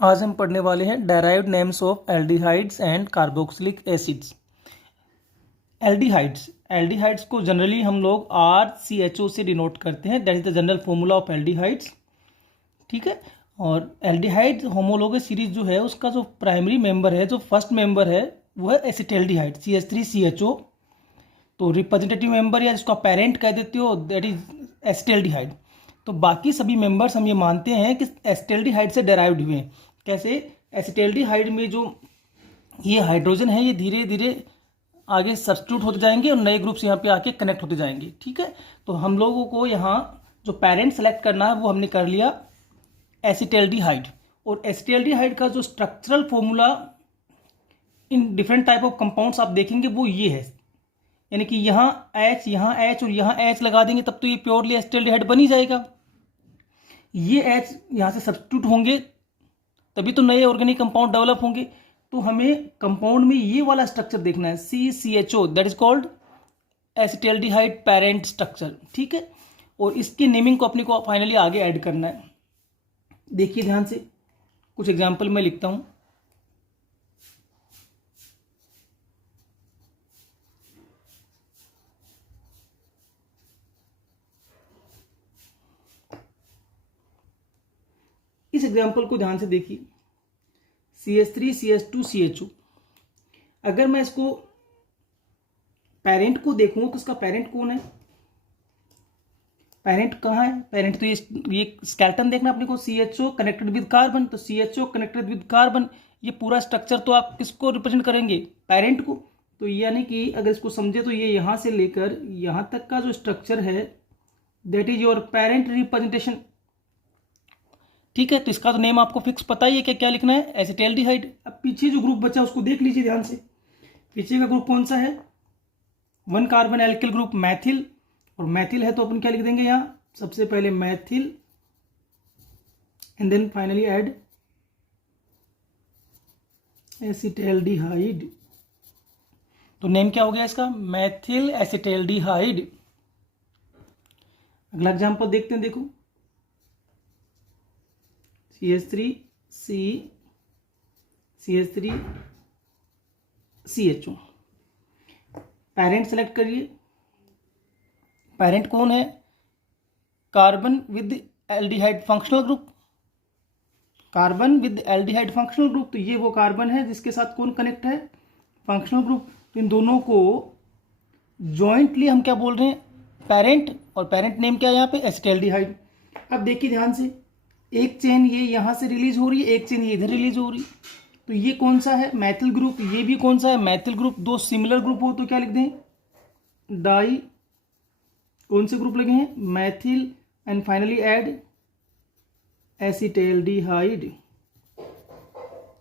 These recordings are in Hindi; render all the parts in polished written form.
आज हम पढ़ने वाले हैं derived names of aldehydes and carboxylic acids. Aldehydes को जनरली हम लोग RCHO से डिनोट करते हैं, that is the general formula of aldehydes. ठीक है। और एल्डिहाइड होमोलोगस सीरीज जो है उसका जो प्राइमरी मेंबर है, जो फर्स्ट मेंबर है, वो है एसिटेल्डिहाइड CH3CHO। तो रिप्रेजेंटेटिव मेंबर या जिसको पेरेंट कह देते हो दैट इज एसिटेल्डिहाइड। तो बाकी सभी मेंबर्स हम ये मानते हैं कि एसिटेल्डिहाइड से डेराइव्ड हुए हैं। कैसे? एसिटेल्डिहाइड में जो ये हाइड्रोजन है ये धीरे धीरे आगे सब्स्टिट्यूट होते जाएंगे और नए ग्रुप्स यहाँ पे आके कनेक्ट होते जाएंगे। ठीक है। तो हम लोगों को यहाँ जो पेरेंट सेलेक्ट करना है वो हमने कर लिया एसिटेल्डिहाइड। और एसिटेल्डिहाइड का जो structural formula in different type of compounds आप देखेंगे वो ये है, यानी कि यहाँ H और यहाँ H लगा देंगे तब तो ये प्योरली एसिटेल्डिहाइड बन ही जाएगा। ये H यहाँ से सब्स्टिट्यूट होंगे तभी तो नए ऑर्गेनिक कंपाउंड डेवलप होंगे। तो हमें कंपाउंड में ये वाला स्ट्रक्चर देखना है CCHO, that is called acetaldehyde parent structure. ठीक है। और इसकी नेमिंग को अपने को फाइनली आगे ऐड करना है। देखिए ध्यान से, कुछ एग्जाम्पल मैं लिखता हूं। इस एग्जाम्पल को ध्यान से देखिए, CH3CH2CHO। अगर मैं इसको पेरेंट को देखूं तो इसका पेरेंट कौन है? पेरेंट कहाँ है? पेरेंट तो ये स्केलेटन देखना अपने को, CHO कनेक्टेड विद कार्बन, तो CHO कनेक्टेड विद कार्बन, ये पूरा स्ट्रक्चर तो आप किसको रिप्रेजेंट करेंगे? पेरेंट को। तो यानी कि अगर इसको समझे तो ये यहां से लेकर यहां तक का जो स्ट्रक्चर है that is your parent representation. ठीक है। तो इसका तो नेम आपको फिक्स पता ही है क्या क्या लिखना है, एसिटेल्डिहाइड। अब पीछे जो ग्रुप बचा उसको देख लीजिए ध्यान से। पीछे का ग्रुप कौन सा है? 1 कार्बन एल्किल ग्रुप मैथिल। और मैथिल है तो अपन क्या लिख देंगे यहाँ? सबसे पहले methyl and then finally add acetaldehyde. तो नेम क्या हो गया इसका? मैथिल एसिटेल्डिहाइड। अगला एग्जांपल देखते हैं, देखो CH3CCH3CHO। पेरेंट सेलेक्ट करिए। पेरेंट कौन है? Carbon with aldehyde functional group. Carbon with aldehyde functional group, तो ये वो कार्बन है जिसके साथ कौन कनेक्ट है? Functional group. तो इन दोनों को जॉइंटली हम क्या बोल रहे हैं? पेरेंट। और पेरेंट नेम क्या है यहाँ पे? एसिटेल्डिहाइड। अब देखिए ध्यान से, एक चेन ये यहां से रिलीज हो रही है, एक चेन ये इधर रिलीज हो रही। तो ये कौन सा है? मैथिल ग्रुप। ये भी कौन सा है? मैथिल ग्रुप। दो सिमिलर ग्रुप हो तो क्या लिख दें? डाई। कौन से ग्रुप लगे हैं? Maithil and finally add acetaldehyde.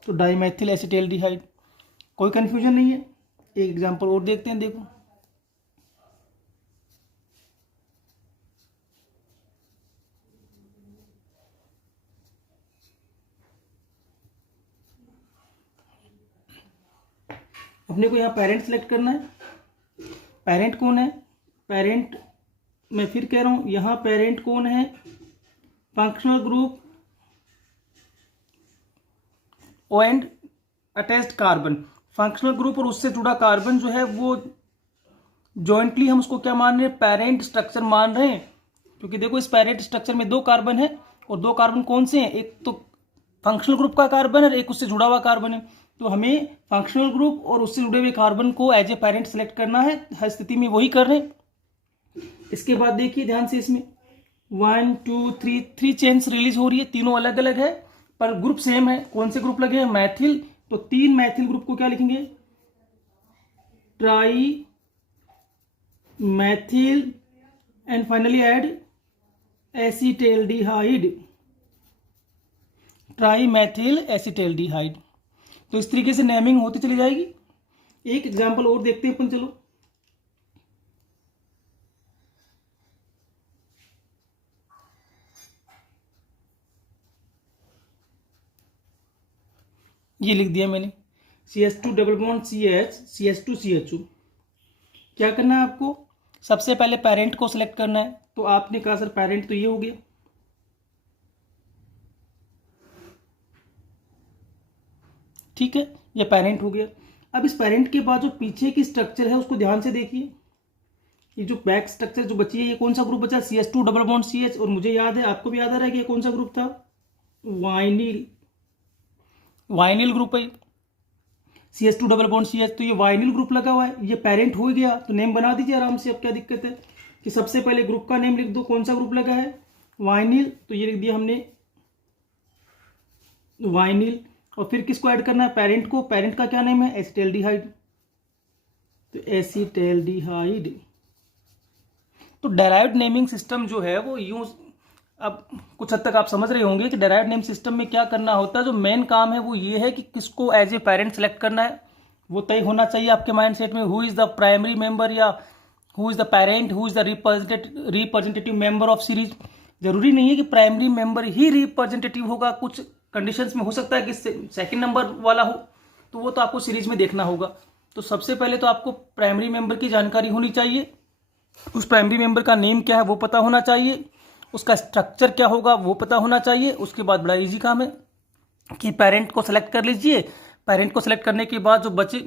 तो डाईमेथिल एसिटेल्डिहाइड। कोई कंफ्यूजन नहीं है। एक एग्जांपल और देखते हैं, देखो अपने को यहाँ पेरेंट सेलेक्ट करना है। पेरेंट कौन है? पेरेंट मैं फिर कह रहा हूं, यहां पेरेंट कौन है? Functional group O and attached carbon. Functional group और उससे जुड़ा कार्बन जो है वो जॉइंटली हम उसको क्या मान रहे हैं? पेरेंट स्ट्रक्चर मान रहे हैं। क्योंकि देखो इस पेरेंट स्ट्रक्चर में 2 कार्बन है और 2 कार्बन कौन से हैं? एक तो फंक्शनल ग्रुप का कार्बन है और एक उससे जुड़ा हुआ कार्बन है। तो हमें फंक्शनल ग्रुप और उससे जुड़े हुए कार्बन को एज ए पेरेंट सेलेक्ट करना है। हर स्थिति में वही कर रहे हैं। इसके बाद देखिए ध्यान से, इसमें 1 2 3 चेन्स रिलीज हो रही है, तीनों अलग अलग है पर ग्रुप सेम है। कौन से ग्रुप लगे हैं? मैथिल। तो 3 मैथिल ग्रुप को क्या लिखेंगे? Try Maithil and finally add acetaldehyde. Try Maithil acetaldehyde. तो इस तरीके से नेमिंग होती चली जाएगी। एक एग्जांपल और देखते हैं अपन, चलो ये लिख दिया मैंने, CH2 double bond CH CH2CHO। क्या करना है आपको? सबसे पहले पेरेंट को सिलेक्ट करना है। तो आपने कहा सर पेरेंट तो ये हो गया, ठीक है, ये पेरेंट हो गया। अब इस पेरेंट के बाद जो पीछे की स्ट्रक्चर है उसको ध्यान से देखिए। ये जो बैक स्ट्रक्चर जो बची है, ये कौन सा ग्रुप बचा? CH2 double bond CH। और मुझे याद है, आपको भी याद आ रहा है कि ये कौन सा ग्रुप था? वाइनिल, वाइनिल ग्रुप है। CH2 डबल बॉन्ड CH, तो ये वाइनिल ग्रुप लगा हुआ है, ये पेरेंट हो गया। तो नेम बना दीजिए आराम से। अब क्या दिक्कत है कि सबसे पहले ग्रुप का नेम लिख दो, कौन सा ग्रुप लगा है? वाइनिल, तो ये लिख दिया हमने वाइनिल। और फिर किसको ऐड करना है? पेरेंट को। पेरेंट का क्या नेम है? एसिटाल्डिहाइड, तो एसिटाल्डिहाइड। तो डेराइव्ड नेमिंग सिस्टम जो है वो यूं, अब कुछ हद तक आप समझ रहे होंगे कि डेराइव्ड नेम सिस्टम में क्या करना होता है। जो मेन काम है वो ये है कि किसको एज ए पेरेंट सेलेक्ट करना है, वो तय होना चाहिए आपके माइंडसेट में। Who is the primary member या who is the parent, who is the representative member of series. जरूरी नहीं है कि प्राइमरी मेंबर ही रिप्रेजेंटेटिव होगा, कुछ कंडीशंस में हो सकता है कि सेकंड नंबर वाला हो, तो वो तो आपको सीरीज में देखना होगा। तो सबसे पहले तो आपको प्राइमरी मेंबर की जानकारी होनी चाहिए, उस प्राइमरी मेंबर का नेम क्या है वो पता होना चाहिए, उसका स्ट्रक्चर क्या होगा वो पता होना चाहिए। उसके बाद बड़ा इजी काम है कि पेरेंट को सेलेक्ट कर लीजिए। पेरेंट को सेलेक्ट करने के बाद जो बचे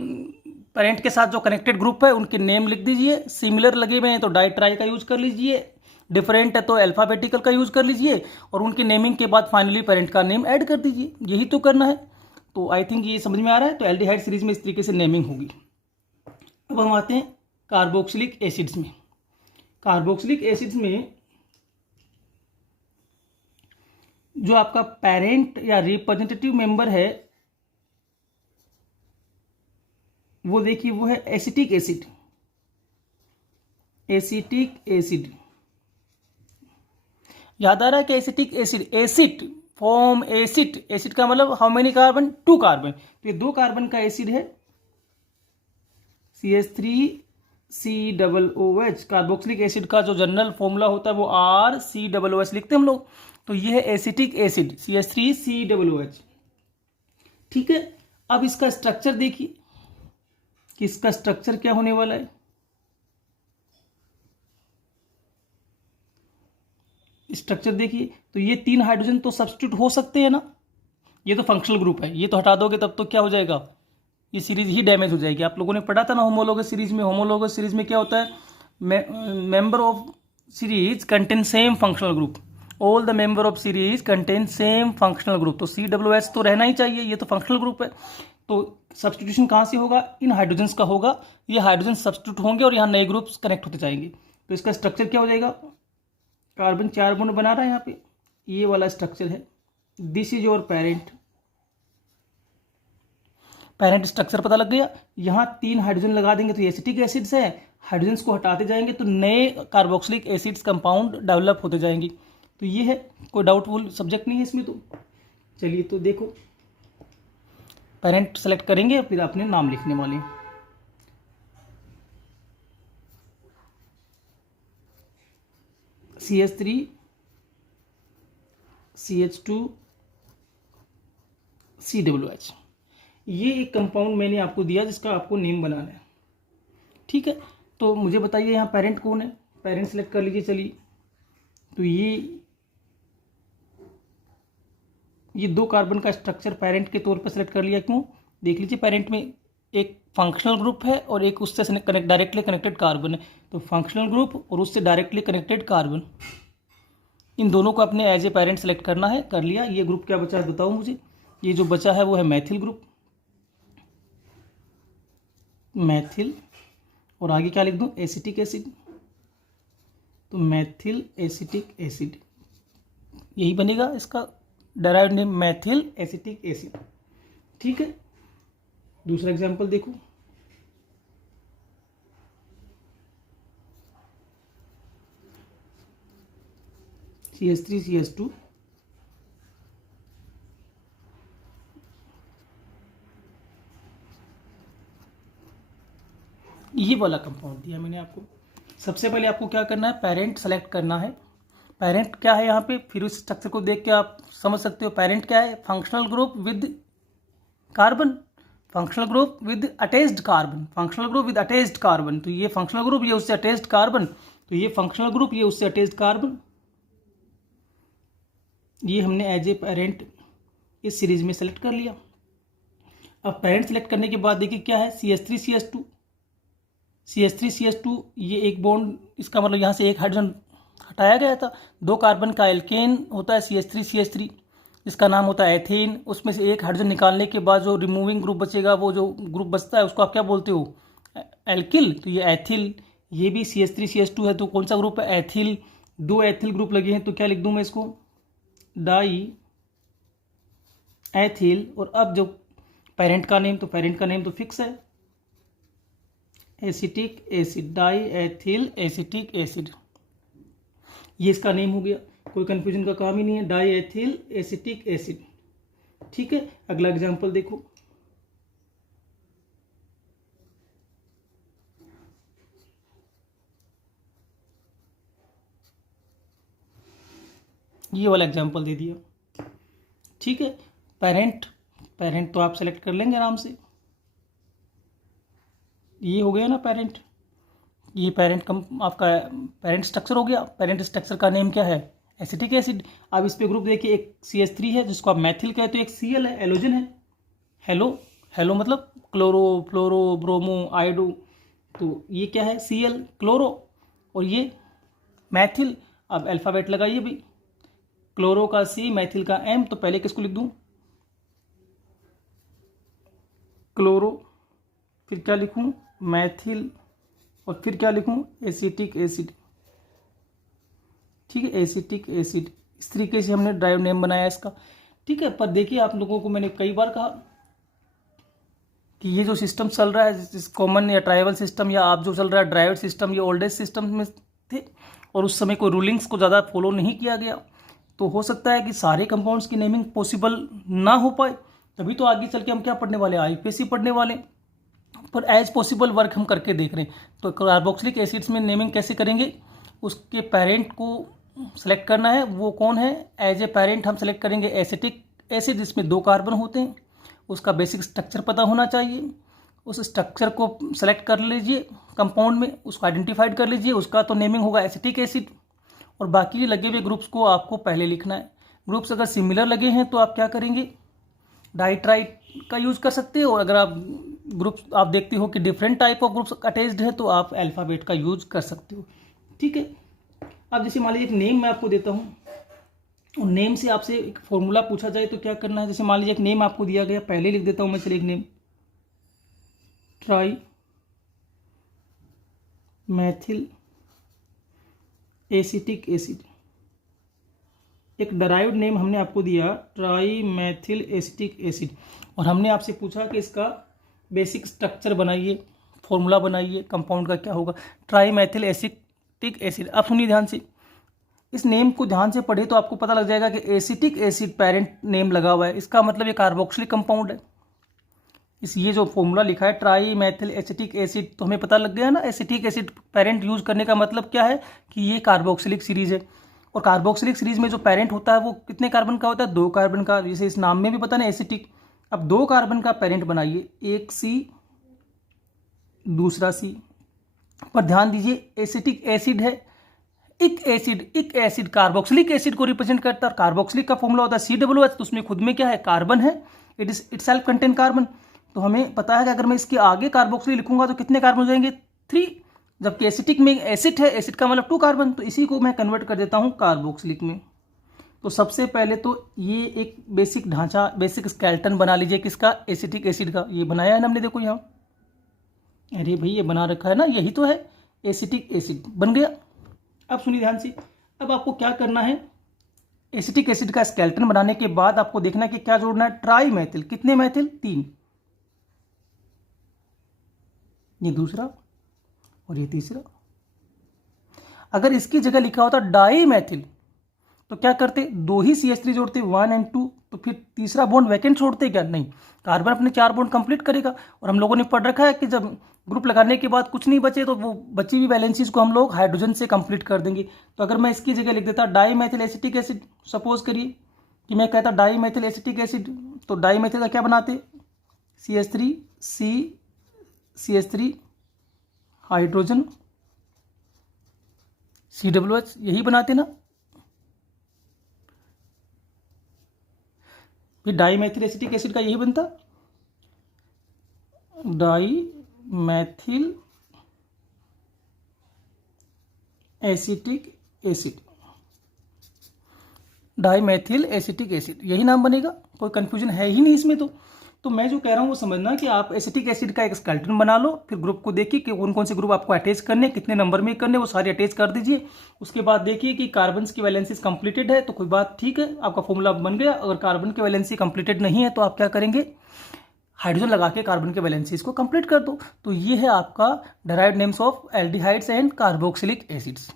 पेरेंट के साथ जो कनेक्टेड ग्रुप है उनके नेम लिख दीजिए। सिमिलर लगे हुए हैं तो डाई ट्राई का यूज कर लीजिए, डिफरेंट है तो अल्फाबेटिकल का यूज कर लीजिए, और उनके नेमिंग के बाद फाइनली पेरेंट का नेम ऐड कर दीजिए। यही तो करना है। तो आई थिंक ये समझ में आ रहा है। तो एल्डिहाइड सीरीज में इस तरीके से नेमिंग होगी। अब हम आते हैं कार्बोक्सिलिक एसिड्स में। कार्बोक्सिलिक एसिड्स में जो आपका पेरेंट या रिप्रेजेंटेटिव मेंबर है वो देखिए, वो है एसिटिक एसिड। एसिटिक एसिड, याद आ रहा है कि acetic acid, acid form acid, acid का मतलब हाउ मेनी कार्बन? 2 कार्बन। तो ये 2 कार्बन का एसिड है CH3COOH। कार्बोक्सिलिक एसिड का जो जनरल फॉर्मूला होता है वो RCOOH लिखते हैं हम लोग। तो ये है एसिटिक एसिड CH3COOH। ठीक है, अब इसका स्ट्रक्चर देखिए कि इसका स्ट्रक्चर क्या होने वाला है। स्ट्रक्चर देखिए, तो ये 3 हाइड्रोजन तो सब्स्टिट्यूट हो सकते हैं ना। ये तो फंक्शनल ग्रुप है, ये तो हटा दोगे तब तो क्या हो जाएगा? ये सीरीज ही डैमेज हो जाएगी। आप लोगों ने पढ़ा था ना होमोलोगस सीरीज में। होमोलोगस सीरीज में क्या होता है? Member of series contain same functional group. All the member of series contain same functional group. तो COOH तो रहना ही चाहिए, ये तो फंक्शनल ग्रुप है। तो सब्स्टिट्यूशन कहाँ से होगा? इन हाइड्रोजन्स का होगा। ये हाइड्रोजन सब्स्टिट्यूट होंगे और यहाँ नए ग्रुप्स कनेक्ट होते जाएंगे। तो इसका स्ट्रक्चर क्या हो जाएगा? कार्बन 4 बॉन्ड बना रहा है यहाँ पे, ये वाला स्ट्रक्चर है। This is your parent. Parent structure पता लग गया। यहाँ 3 हाइड्रोजन लगा देंगे तो एसिटिक एसिड्स है। हाइड्रोजन्स को हटाते जाएंगे तो नए कार्बोक्सिलिक एसिड्स कंपाउंड डेवलप होते जाएंगे। तो ये है, कोई डाउटफुल सब्जेक्ट नहीं है इसमें। तो चलिए, तो देखो, पेरेंट सेलेक्ट करेंगे फिर अपने नाम लिखने वाले। CH3 CH2 COOH, ये एक कंपाउंड मैंने आपको दिया जिसका आपको नेम बनाना है। ठीक है, तो मुझे बताइए यहाँ पेरेंट कौन है? पेरेंट सेलेक्ट कर लीजिए। चलिए, तो ये 2 कार्बन का स्ट्रक्चर पेरेंट के तौर पर सेलेक्ट कर लिया। क्यों? देख लीजिए, पेरेंट में एक फंक्शनल ग्रुप है और एक उससे डायरेक्टली कनेक्टेड कार्बन है। तो फंक्शनल ग्रुप और उससे डायरेक्टली कनेक्टेड कार्बन, इन दोनों को अपने एज ए पेरेंट सेलेक्ट करना है। कर लिया। ये ग्रुप क्या बचा है बताओ मुझे? ये जो बचा है वो है मैथिल ग्रुप, मैथिल। और आगे क्या लिख दूं? Acetic acid. तो मैथिल एसिटिक एसिड, यही बनेगा इसका derived name, Maithil acetic acid. ठीक है, दूसरा एग्जांपल देखो। CH3 CH2 ये वाला कंपाउंड दिया मैंने आपको। सबसे पहले आपको क्या करना है? पेरेंट सेलेक्ट करना है। पेरेंट क्या है यहाँ पे? फिर उस स्ट्रक्चर को देख के आप समझ सकते हो पेरेंट क्या है। Functional group with carbon, functional group with attached carbon, functional group with attached carbon. तो ये फंक्शनल ग्रुप, ये उससे अटैच्ड कार्बन, तो ये फंक्शनल ग्रुप, ये उससे अटैच्ड कार्बन। ये हमने एज ए पेरेंट इस सीरीज में सेलेक्ट कर लिया। अब पेरेंट सेलेक्ट करने के बाद देखिए क्या है, CH3CH2, CH3CH2, ये एक बॉन्ड, इसका मतलब यहाँ से एक हाइड्रोजन हटाया गया था। 2 कार्बन का एल्केन होता है CH3CH3, इसका नाम होता है एथेन। उसमें से एक हाइड्रोजन निकालने के बाद जो रिमूविंग ग्रुप बचेगा, वो जो ग्रुप बचता है उसको आप क्या बोलते हो, एल्किल। तो ये एथिल, ये भी CH3CH2 है, तो कौन सा ग्रुप है, एथिल। 2 एथिल ग्रुप लगे हैं, तो क्या लिख दूं मैं इसको, डाई एथिल। और अब जो पेरेंट का नेम, तो पेरेंट का नेम तो फिक्स है, acetic acid, die ethyl acetic acid, ये इसका नेम हो गया। कोई कंफ्यूजन का काम ही नहीं है, डाई एथिल एसिटिक एसिड। ठीक है, अगला एग्जांपल देखो, ये वाला एग्जांपल दे दिया। ठीक है, पेरेंट तो आप सेलेक्ट कर लेंगे आराम से। ये हो गया ना पेरेंट, ये आपका पेरेंट स्ट्रक्चर हो गया। पेरेंट स्ट्रक्चर का नेम क्या है, एसिटिक एसिड। अब इस पे ग्रुप देखिए, एक CH3 है जिसको आप मैथिल कहते हो, एक Cl है, एलोजन है। हेलो मतलब क्लोरो, फ्लोरो, ब्रोमो, आयोडो। तो ये क्या है, Cl क्लोरो, और ये मैथिल। अब अल्फ़ाबेट लगाइए भाई, क्लोरो का C, मैथिल का M। तो पहले किसको लिख दूं, क्लोरो, फिर क्या लिखूं, मैथिल, और फिर क्या लिखूं, एसिटिक एसिड। ठीक है, एसिटिक एसिड। इस तरीके से हमने ड्राइव नेम बनाया इसका। ठीक है, पर देखिए आप लोगों को मैंने कई बार कहा कि ये जो सिस्टम चल रहा है, जिस कॉमन या ट्राइबल सिस्टम, या आप जो चल रहा है ड्राइव सिस्टम, ये ओल्डेस्ट सिस्टम में थे और उस समय कोई रूलिंग्स को ज़्यादा फॉलो नहीं किया गया। तो हो सकता है कि सारे कंपाउंड्स की नेमिंग पॉसिबल ना हो पाए, तभी तो आगे चल के हम क्या पढ़ने वाले हैं, IPSC पढ़ने वाले। पर एज पॉसिबल वर्क हम करके देख रहे हैं। तो कार्बोक्सिलिक एसिड्स में नेमिंग कैसे करेंगे, उसके पेरेंट को सेलेक्ट करना है, वो कौन है। एज ए पेरेंट हम सेलेक्ट करेंगे एसिटिक एसिड, जिसमें 2 कार्बन होते हैं। उसका बेसिक स्ट्रक्चर पता होना चाहिए, उस स्ट्रक्चर को सेलेक्ट कर लीजिए कंपाउंड में, उसको आइडेंटिफाइड कर लीजिए, उसका तो नेमिंग होगा एसिटिक एसिड। और बाकी लगे हुए ग्रुप्स को आपको पहले लिखना है। ग्रुप्स अगर सिमिलर लगे हैं तो आप क्या करेंगे, डाइट्राइट का यूज़ कर सकते हो। अगर आप ग्रुप्स आप देखते हो कि different type of groups attached है, तो आप अल्फ़ाबेट का यूज कर सकते हो। ठीक है, अब जैसे मान लीजिए एक नेम मैं आपको देता हूँ, और नेम से आपसे एक फॉर्मूला पूछा जाए तो क्या करना है। जैसे मान लीजिए एक नेम आपको दिया गया, पहले लिख देता हूँ मैं, चलिए एक name, try Maithil acetic acid. एक डराइव्ड नेम हमने आपको दिया, ट्राई मैथिल एसिटिक एसिड, और हमने आपसे पूछा कि इसका बेसिक स्ट्रक्चर बनाइए, फॉर्मूला बनाइए, कंपाउंड का क्या होगा, ट्राई मैथिल एसिटिक एसिड। अब सुनिए ध्यान से, इस नेम को ध्यान से पढ़े तो आपको पता लग जाएगा कि एसिटिक एसिड पेरेंट नेम लगा हुआ है, इसका मतलब ये कार्बोक्सिलिक कंपाउंड है। इस ये जो फॉर्मूला लिखा है ट्राई मैथिल एसिटिक एसिड, तो हमें पता लग गया ना, एसिटिक एसिड पेरेंट यूज करने का मतलब क्या है कि ये कार्बोक्सिलिक सीरीज है। और कार्बोक्सिलिक सीरीज में जो पेरेंट होता है वो कितने कार्बन का होता है, 2 कार्बन का, जैसे इस नाम में भी पता ना एसिटिक। अब 2 कार्बन का पेरेंट बनाइए, एक C दूसरा C। पर ध्यान दीजिए एसिटिक एसिड है, इक एसिड कार्बोक्सिलिक एसिड को रिप्रेजेंट करता है। कार्बोक्सिलिक का फॉर्मूला होता है COOH, तो उसमें खुद में क्या है, कार्बन है, इट सेल्फ कंटेन कार्बन। तो हमें पता है कि अगर मैं इसके आगे कार्बोक्सिलिक लिखूंगा तो कितने कार्बन हो जाएंगे, 3। जबकि एसिटिक में एसिड है, एसिड का मतलब 2 कार्बन, तो इसी को मैं कन्वर्ट कर देता हूँ कार्बोक्सिलिक में। तो सबसे पहले तो ये एक बेसिक ढांचा, बेसिक स्केलेटन बना लीजिए किसका, एसिटिक एसिड का। ये बनाया है ना हमने, देखो यहाँ, अरे भाई ये बना रखा है ना, यही तो है, एसिटिक एसिड बन गया। अब सुनिए ध्यान से, अब आपको क्या करना है, एसिटिक एसिड का स्केलेटन बनाने के बाद आपको देखना है कि क्या जोड़ना है, ट्राई मैथिल। कितने मैथिल, 3, ये दूसरा और ये तीसरा। अगर इसकी जगह लिखा होता डाई मैथिल तो क्या करते, 2 ही CH3 जोड़ते, 1 और 2, तो फिर तीसरा बॉन्ड वैकेंट छोड़ते क्या, नहीं, कार्बन अपने 4 बॉन्ड कंप्लीट करेगा। और हम लोगों ने पढ़ रखा है कि जब ग्रुप लगाने के बाद कुछ नहीं बचे तो वो बची हुई वैलेंसीज को हम लोग हाइड्रोजन से कंप्लीट कर देंगे। तो अगर मैं इसकी जगह लिख देता di methyl acetic acid, suppose करिए कि मैं कहता डाई मैथिल एसिटिक एसिड, तो डाई मैथिल का क्या बनाते, CH3 C CH3 hydrogen COOH, यही बनाते ना। फिर डाई मैथिल एसिटिक एसिड का यही बनता। Di methyl acetic acid, dimethyl acetic acid, यही नाम बनेगा, कोई कंफ्यूजन है ही नहीं इसमें। तो मैं जो कह रहा हूँ वो समझना कि आप एसिटिक एसिड का एक स्केलेटन बना लो, फिर ग्रुप को देखिए कि कौन कौन से ग्रुप आपको अटैच करने, कितने नंबर में करने, वो सारे अटैच कर दीजिए। उसके बाद देखिए कि कार्बन की वैलेंसीज कंप्लीटेड है तो कोई बात ठीक है, आपका फॉर्मूला बन गया। अगर कार्बन की वैलेंसी कंप्लीटेड नहीं है तो आप क्या करेंगे, हाइड्रोजन लगा के कार्बन के वैलेंसीज को कंप्लीट कर दो। तो ये है आपका derived names of aldehydes and carboxylic acids.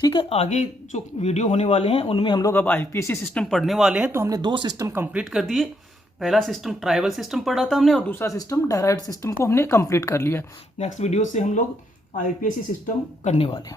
ठीक है, आगे जो वीडियो होने वाले हैं उनमें हम लोग अब आईपीएसी सिस्टम पढ़ने वाले हैं। तो हमने 2 सिस्टम कंप्लीट कर दिए, पहला सिस्टम ट्राइबल सिस्टम पढ़ा था हमने और दूसरा सिस्टम डेराइव्ड सिस्टम को हमने कंप्लीट कर लिया। नेक्स्ट वीडियो से हम लोग आईपीएसी सिस्टम करने वाले हैं।